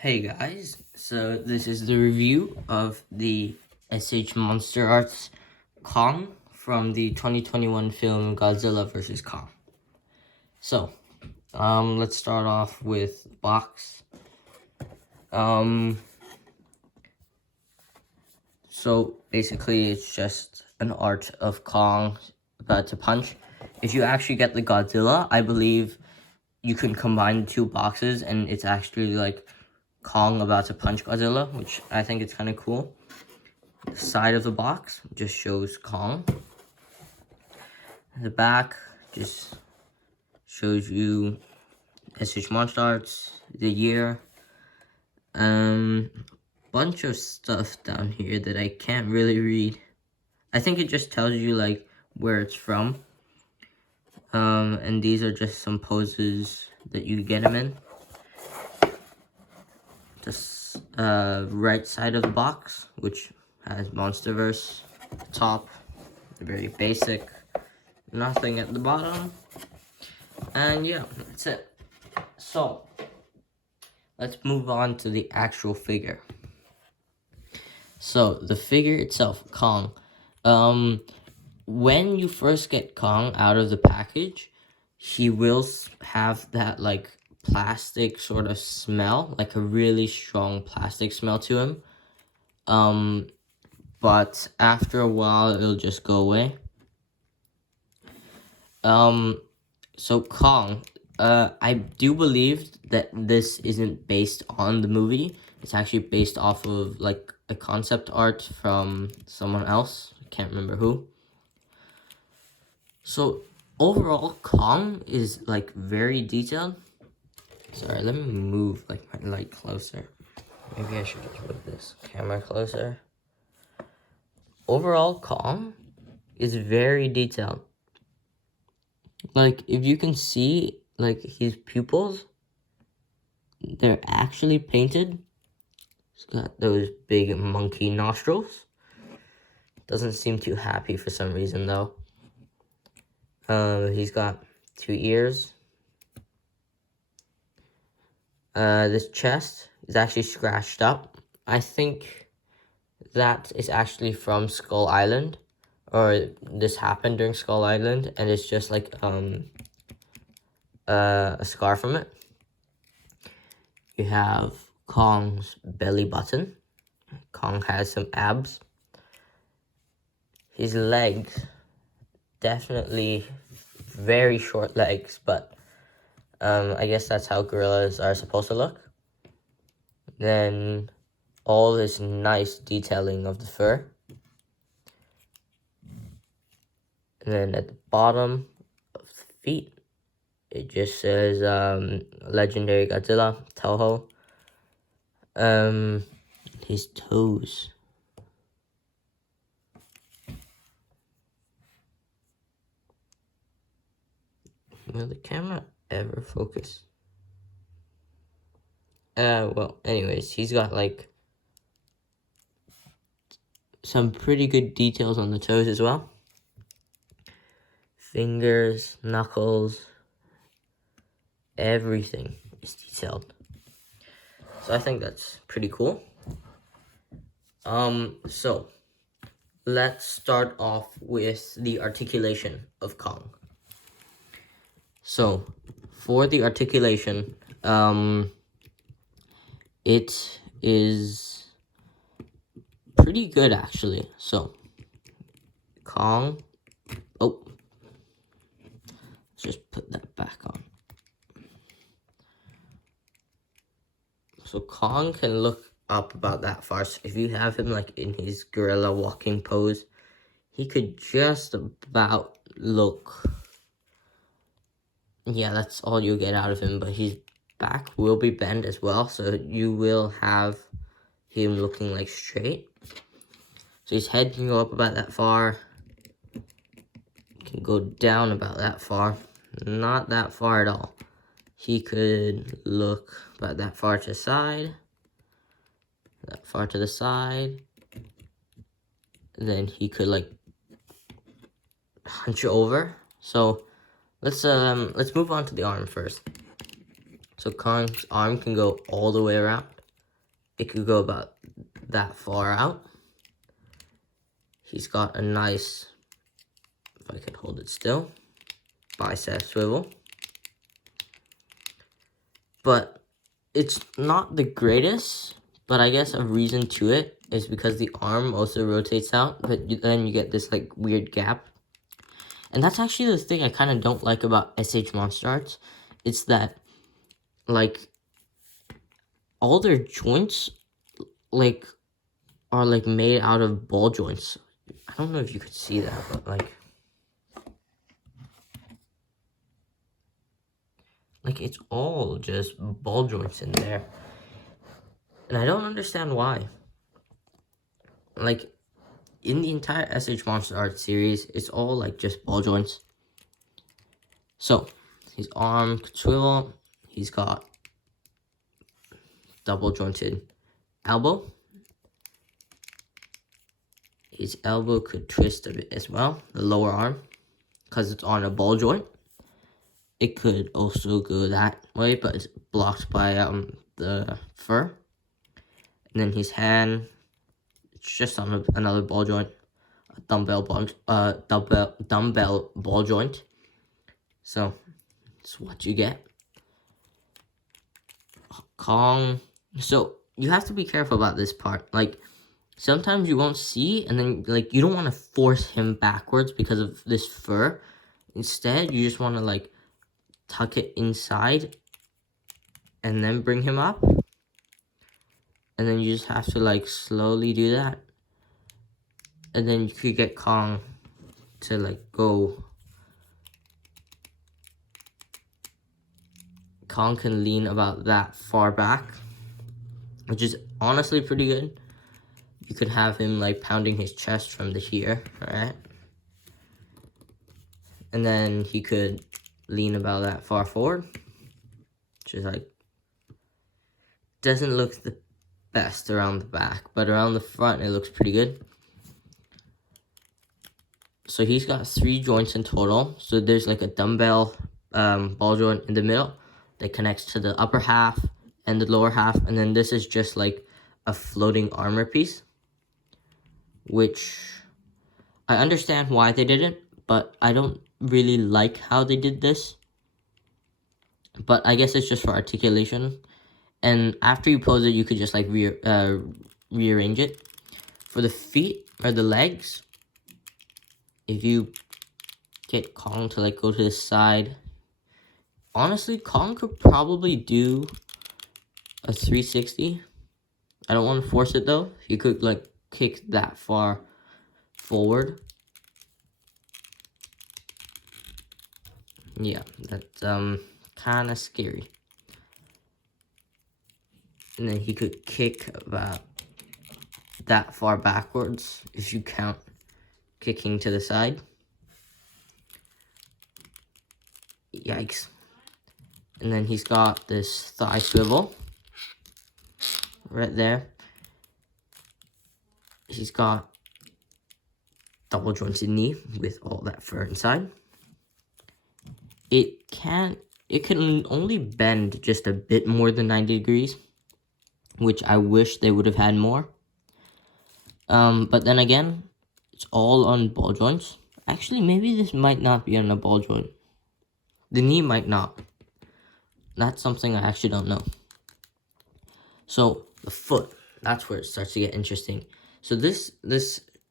Hey guys, so this is the review of the Monster Arts Kong from the 2021 film Godzilla vs. Kong. So, let's start off with box. So basically it's just an art of Kong about to punch. If you actually get the Godzilla, I believe you can combine the two boxes and it's actually like Kong about to punch Godzilla, which I think is kind of cool. The side of the box just shows Kong. The back just shows you Monster Arts, the year, bunch of stuff down here that I can't really read. I think it just tells you like where it's from. And these are just some poses that you get them in. The right side of the box, which has Monsterverse at the top, very basic, nothing at the bottom, and yeah, that's it. So let's move on to the actual figure. So the figure itself, Kong, when you first get Kong out of the package, he will have that like plastic sort of smell, like a really strong plastic smell to him. But after a while, it'll just go away. So Kong, I do believe that this isn't based on the movie. It's actually based off of like a concept art from someone else. I can't remember who. So overall, Kong is like very detailed. Sorry, let me move like my light closer. Maybe I should just move this camera closer. Overall, Kong is very detailed. Like, if you can see, like, his pupils, they're actually painted. He's got those big monkey nostrils. Doesn't seem too happy for some reason, though. He's got 2 ears. This chest is actually scratched up. I think that is actually from Skull Island, or this happened during Skull Island, and it's just like a scar from it. You have Kong's belly button. Kong has some abs. His legs, definitely very short legs, but I guess that's how gorillas are supposed to look. Then all this nice detailing of the fur. And then at the bottom of the feet, it just says Legendary Godzilla, Toho. His toes. Will the camera ever focus? Well, anyways, he's got like some pretty good details on the toes as well. Fingers, knuckles, everything is detailed. So I think that's pretty cool. So let's start off with the articulation of Kong. So for the articulation, it is pretty good actually. So Kong, oh, let's just put that back on. So Kong can look up about that far. So if you have him like in his gorilla walking pose, he could just about look. Yeah, that's all you'll get out of him, but his back will be bent as well, so you will have him looking like straight. So his head can go up about that far, can go down about that far, not that far at all. He could look about that far to the side, that far to the side, and then he could like hunch over. So let's move on to the arm first. So Kong's arm can go all the way around. it could go about that far out. He's got a nice, if I could hold it still, bicep swivel. But it's not the greatest, but I guess a reason to it is because the arm also rotates out, but then you get this like weird gap. And that's actually the thing I kind of don't like about SH Monster Arts. It's that, like, all their joints, like, are, like, made out of ball joints. I don't know if you could see that, but, like, it's all just ball joints in there. And I don't understand why. Like, in the entire SH Monster Arts series, it's all, like, just ball joints. So, his arm could swivel. He's got double jointed elbow. His elbow could twist a bit as well, the lower arm, because it's on a ball joint. It could also go that way, but it's blocked by the fur. And then his hand, it's just on another ball joint, a dumbbell ball joint. So that's what you get. Kong. So you have to be careful about this part. Like, sometimes you won't see, and then, like, you don't want to force him backwards because of this fur. Instead, you just want to, like, tuck it inside and then bring him up. And then you just have to, like, slowly do that. And then you could get Kong to, like, go. Kong can lean about that far back, which is honestly pretty good. You could have him, like, pounding his chest from the here, alright? And then he could lean about that far forward, which is, like, doesn't look the best around the back, but around the front, it looks pretty good. So he's got 3 joints in total. So there's, like, a dumbbell ball joint in the middle that connects to the upper half and the lower half. And then this is just, like, a floating armor piece, which I understand why they did it, but I don't really like how they did this. But I guess it's just for articulation. And after you pose it, you could just, like, rearrange it. For the feet or the legs, if you get Kong to, like, go to the side, honestly, Kong could probably do a 360. I don't want to force it, though. He could, like, kick that far forward. Yeah, that's kind of scary. And then he could kick about that far backwards if you count kicking to the side. Yikes. And then he's got this thigh swivel right there. He's got double jointed knee with all that fur inside. It can only bend just a bit more than 90 degrees, which I wish they would have had more. But then again, it's all on ball joints. Actually, maybe this might not be on a ball joint. The knee might not. That's something I actually don't know. So the foot, that's where it starts to get interesting. So this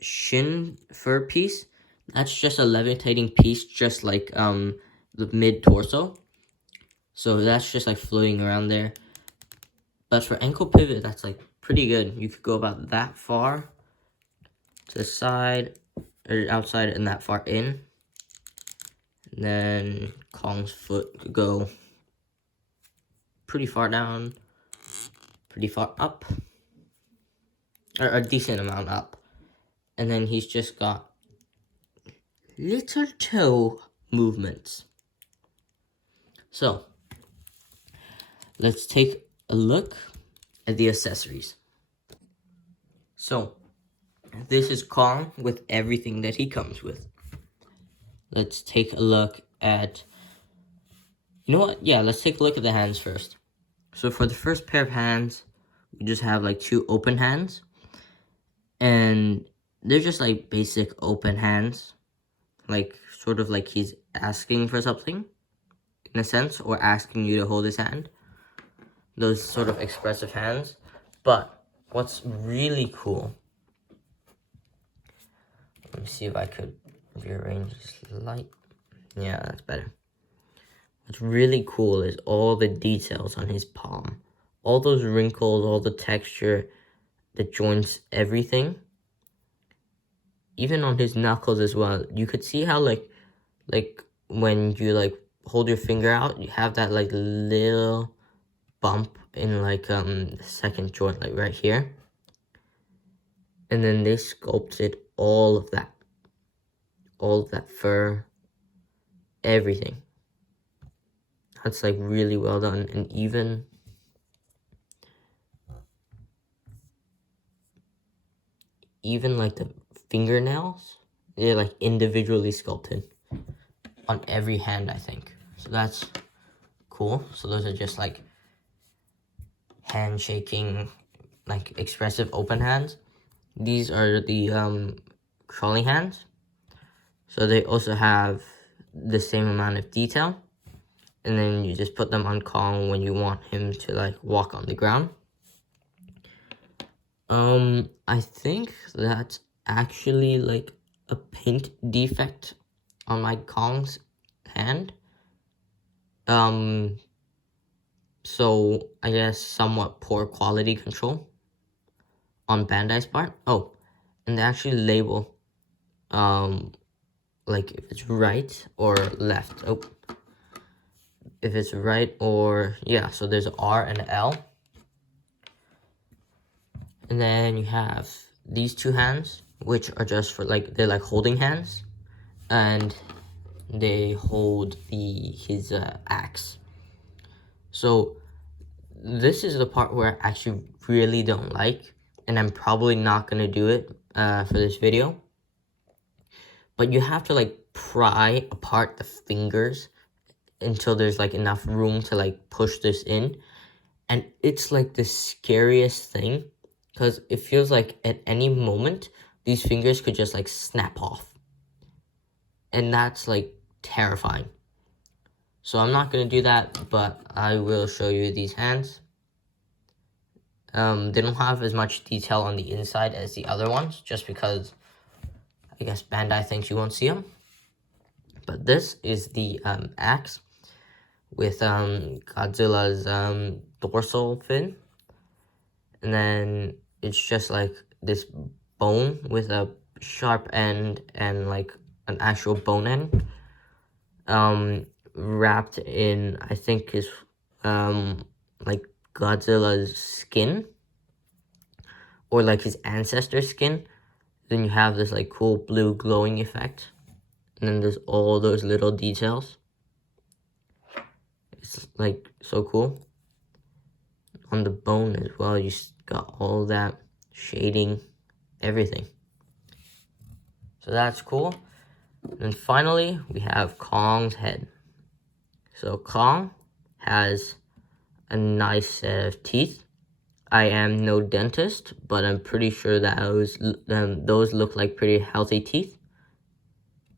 shin fur piece, that's just a levitating piece, just like the mid torso. So that's just like floating around there. But for ankle pivot, that's like pretty good. You could go about that far to the side or outside and that far in. And then Kong's foot could go pretty far down, pretty far up, or a decent amount up. And then he's just got little toe movements. So let's take a look at the accessories. So this is Kong with everything that he comes with. Let's take a look at, you know what? Yeah, let's take a look at the hands first. So for the first pair of hands, you just have like two open hands, and they're just like basic open hands, like sort of like he's asking for something in a sense, or asking you to hold his hand. Those sort of expressive hands. But what's really cool, let me see if I could rearrange this light. Yeah, that's better. What's really cool is all the details on his palm. All those wrinkles, all the texture, the joints, everything. Even on his knuckles as well. You could see how like when you like hold your finger out, you have that like little bump in like the second joint, like right here. And then they sculpted all of that fur, everything. That's like really well done. And even like the fingernails, they're like individually sculpted on every hand, I think. So that's cool. So those are just like handshaking, like expressive open hands. These are the crawling hands. So they also have the same amount of detail. And then you just put them on Kong when you want him to like walk on the ground. I think that's actually like a paint defect on my Kong's hand. So I guess somewhat poor quality control on Bandai's part. Oh, and they actually label, like if it's right or left. Oh, if it's right or, yeah, so there's R and L. And then you have these two hands, which are just for like, they're like holding hands, and they hold his axe. So this is the part where I actually really don't like, and I'm probably not gonna do it for this video. But you have to like pry apart the fingers until there's like enough room to like push this in. And it's like the scariest thing, because it feels like at any moment these fingers could just like snap off. And that's like terrifying. So I'm not going to do that, but I will show you these hands. They don't have as much detail on the inside as the other ones, just because I guess Bandai thinks you won't see them. But this is the axe with Godzilla's dorsal fin. And then it's just like this bone with a sharp end and like an actual bone end. Wrapped in, I think, is like Godzilla's skin, or like his ancestor's skin. Then you have this like cool blue glowing effect, and then there's all those little details. It's like so cool. On the bone as well, you got all that shading, everything. So that's cool. And finally, we have Kong's head. So Kong has a nice set of teeth. I am no dentist, but I'm pretty sure that those look like pretty healthy teeth.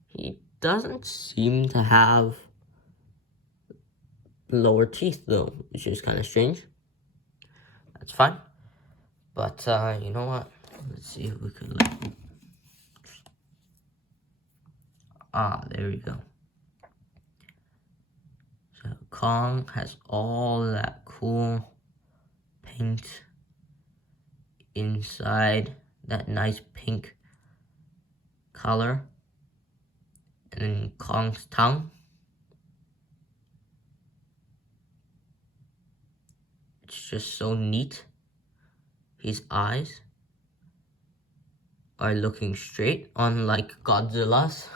He doesn't seem to have lower teeth though, which is kind of strange. That's fine. But you know what? Let's see if we can like... there we go. So Kong has all that cool paint inside, that nice pink color. And then Kong's tongue. It's just so neat. His eyes are looking straight, unlike Godzilla's.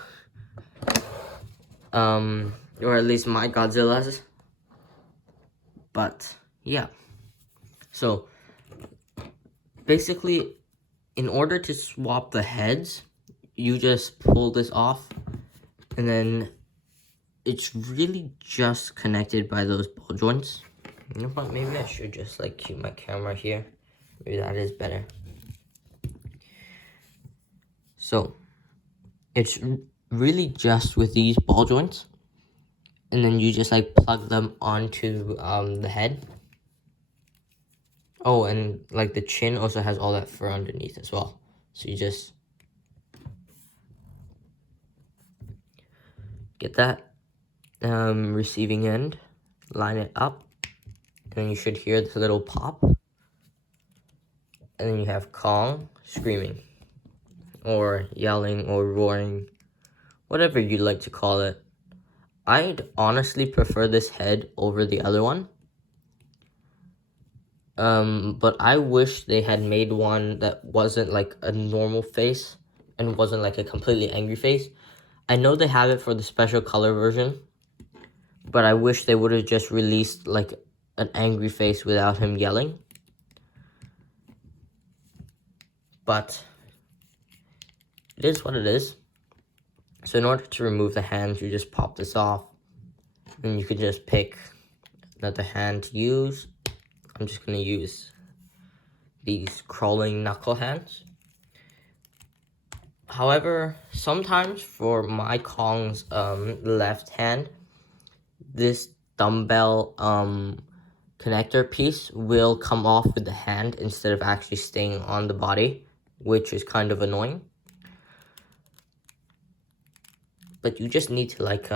Or at least my Godzilla's. But yeah. So basically, in order to swap the heads, you just pull this off, and then it's really just connected by those ball joints. You know what, maybe I should just like keep my camera here, Maybe that is better. So it's really just with these ball joints, and then you just like plug them onto the head. Oh, and like the chin also has all that fur underneath as well. So you just get that receiving end, line it up, and then you should hear this little pop. And then you have Kong screaming, or yelling, or roaring, whatever you'd like to call it. I'd honestly prefer this head over the other one. But I wish they had made one that wasn't like a normal face and wasn't like a completely angry face. I know they have it for the special color version, but I wish they would have just released like an angry face without him yelling. But it is what it is. So in order to remove the hands, you just pop this off, and you can just pick another hand to use. I'm just going to use these crawling knuckle hands. However, sometimes for my Kong's left hand, this dumbbell connector piece will come off with the hand instead of actually staying on the body, which is kind of annoying. But you just need to like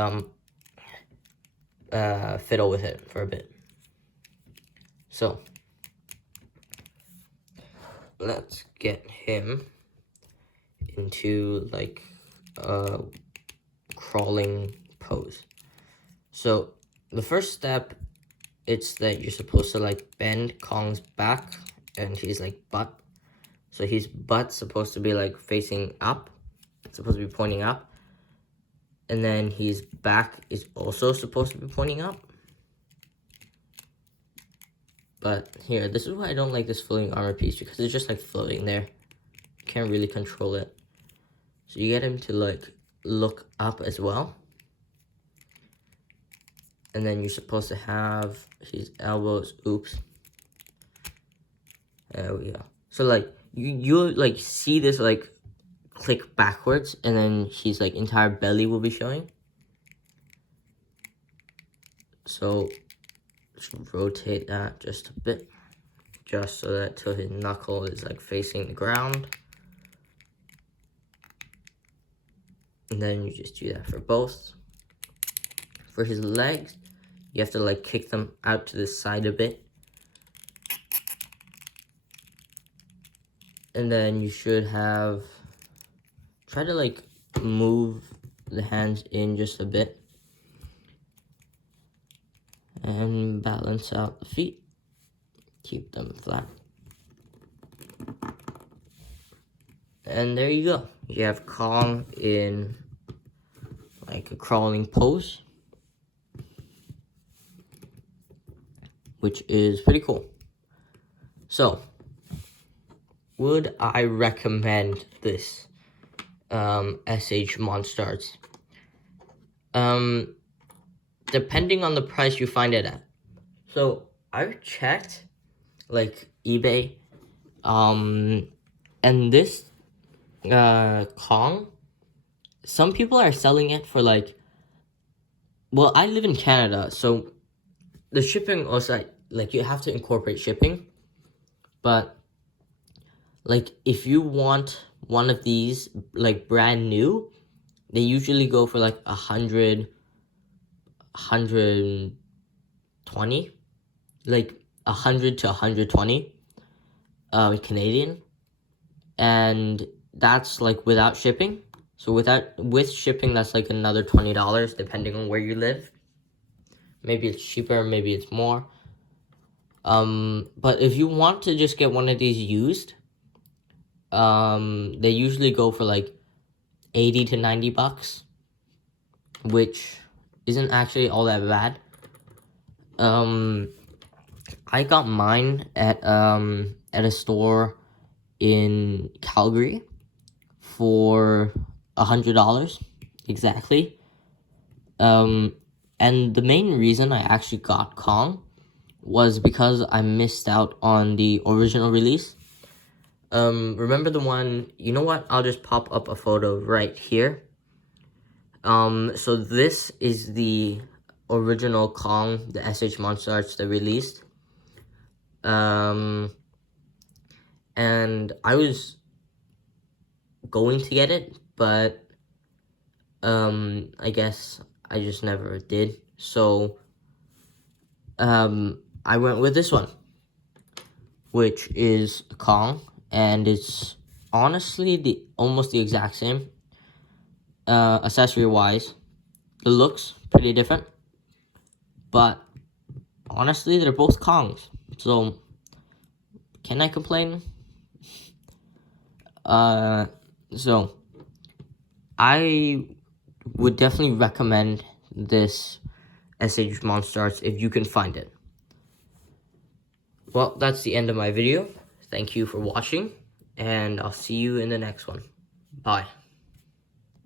fiddle with it for a bit. So let's get him into like a crawling pose. So the first step, it's that you're supposed to like bend Kong's back and his like butt. So his butt's supposed to be like facing up. It's supposed to be pointing up. And then his back is also supposed to be pointing up. But here, this is why I don't like this floating armor piece, because it's just like floating there. You can't really control it. So you get him to like look up as well. And then you're supposed to have his elbows, oops. There we go. So like, you like see this like click backwards, and then his like entire belly will be showing. So just rotate that just a bit, just so that till his knuckle is like facing the ground. And then you just do that for both. For his legs, you have to like kick them out to the side a bit. And then you should have, try to like move the hands in just a bit. And balance out the feet. Keep them flat. And there you go. You have Kong in like a crawling pose, which is pretty cool. So, would I recommend this SH monsterarts? Depending on the price you find it at. So I've checked like eBay, and this Kong, some people are selling it for like, well, I live in Canada, so the shipping also, like you have to incorporate shipping, but like if you want one of these like brand new, they usually go for like 120, like 100 to 120 Canadian, and that's like without shipping. So with shipping, that's like another $20 depending on where you live. Maybe it's cheaper, maybe it's more. But if you want to just get one of these used, they usually go for like 80 to 90 bucks, which isn't actually all that bad. I got mine at a store in Calgary for $100 exactly. And the main reason I actually got Kong was because I missed out on the original release. Remember the one, you know what? I'll just pop up a photo right here. So this is the original Kong, the SH Monster Arts they released. And I was going to get it, but I guess I just never did. So I went with this one, which is Kong, and it's honestly almost the exact same. Accessory wise, the looks pretty different, but honestly they're both Kongs, so can I complain? So I would definitely recommend this SH Monster Arts if you can find it. Well, that's the end of my video. Thank you for watching, and I'll see you in the next one. Bye.